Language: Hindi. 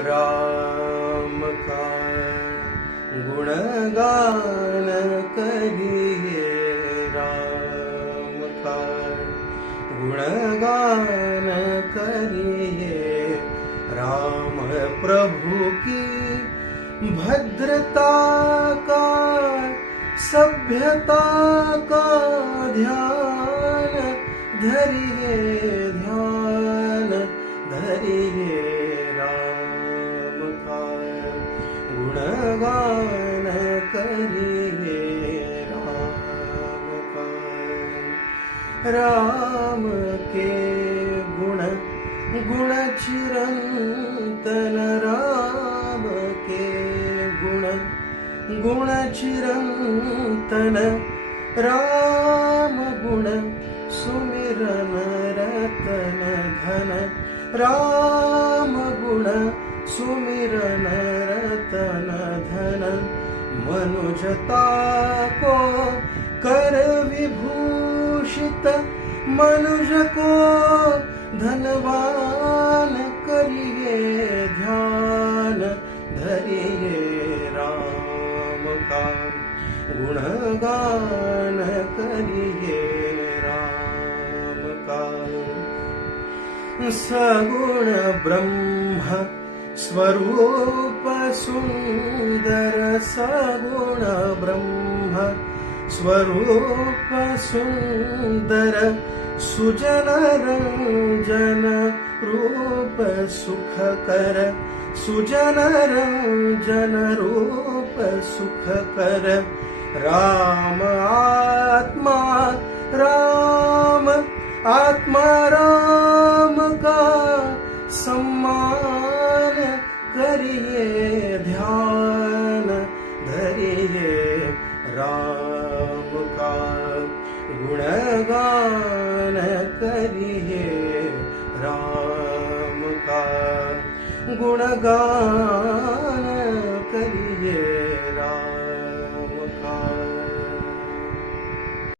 राम का गुणगान करिए, राम का गुणगान करिए। राम प्रभु की भद्रता का, सभ्यता का ध्यान धरिए, ध्यान धरिए। राम का गुणगान करिए, राम का। राम के गुण गुण चिरंतन, राम के गुण गुण चिरंतन। राम गुण सुमिरन रतन धन, राम गुण सुमिरन रतन धन। मनुजता को कर विभूषित, मनुज को धनवान करिए, ध्यान धरिए। राम का गुणगान करिए, राम का। सगुण ब्रह्म स्वरूप सुंदर, सगुण ब्रह्म स्वरूप सुंदर। सुजन रंजन रूप सुखकर, सुजन रंजन रूप सुखकर। राम आत्मा, राम आत्मा, राम का सम्मान करिए, ध्यान धरिए। राम का गुणगान करिए, राम का गुणगान